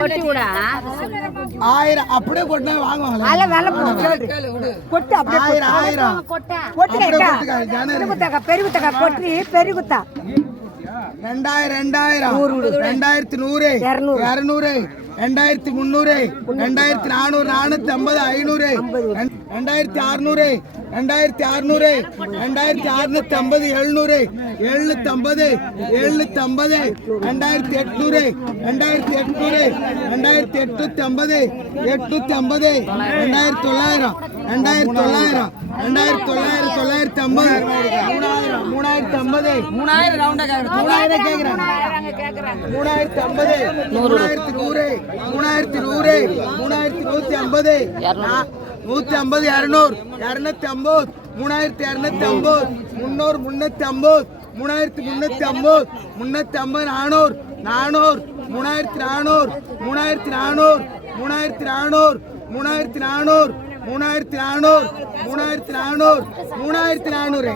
கொட்டி ஆயிரம் அப்படியே கொட்டினா வேலை போடு கொட்டு அப்படியே ஆயிரம் ஆயிரம். பெருகுத்தாக்கா பெருகுத்தாக்கா கொட்டி பெருகுத்தா. ரெண்டாயிரம் ரெண்டாயிரம். ரெண்டாயிரத்தி நூறு. இருநூறு. ரெண்டாயிரத்தி முந்நூறு. ரெண்டாயிரத்தி நானூறு நானூத்தி ஐம்பது ஐநூறு. ரெண்- ரெண்டாயிரத்தி அறுநூறு. ரெண்டாயிரத்தி அறுநூறு. ரெண்டாயிரத்தி அறுநூத்தி ஐம்பது எழுநூறு. எழுநூத்தி ஐம்பது எழுநூத்தி ஐம்பது. ரெண்டாயிரத்தி எட்நூறு. ரெண்டாயிரத்தி எட்நூறு. ரெண்டாயிரத்தி எட்நூத்தி ஐம்பது. எட்நூத்தி ஐம்பது. ரெண்டாயிரத்தி தொள்ளாயிரம். ரெண்டாயிரத்தி தொள்ளாயிரம். ரெண்டாயிரத்தி தொள்ளாயிரம் தொள்ளாயிரத்தி ஐம்பது. மூணாயிரம் ஐம்பது. மூணாயிரம் ரவுண்டா மூணாயிரம் கேக்குறாங்க மூணாயிரத்தி ஐம்பது. மூணாயிரத்தி நூறு. மூணாயிரத்தி நூறு. மூணாயிரத்தி நூத்தி ஐம்பது. நூத்தி ஐம்பது இரநூறு. இரநூத்தி ஐம்பது. மூணாயிரத்தி இரநூத்தி ஐம்பது. முன்னூறு முன்னூத்தி ஐம்பது. மூணாயிரத்தி முன்னூத்தி ஐம்பது. முன்னூத்தி ஐம்பது நானூறு. நானூறு. மூணாயிரத்தி நானூறு. மூணாயிரத்தி நானூறு. மூணாயிரத்தி நானூறு. மூணாயிரத்தி நானூறு. மூணாயிரத்தி நானூறு. மூணாயிரத்தி நானூறு. மூணாயிரத்தி நானூறு.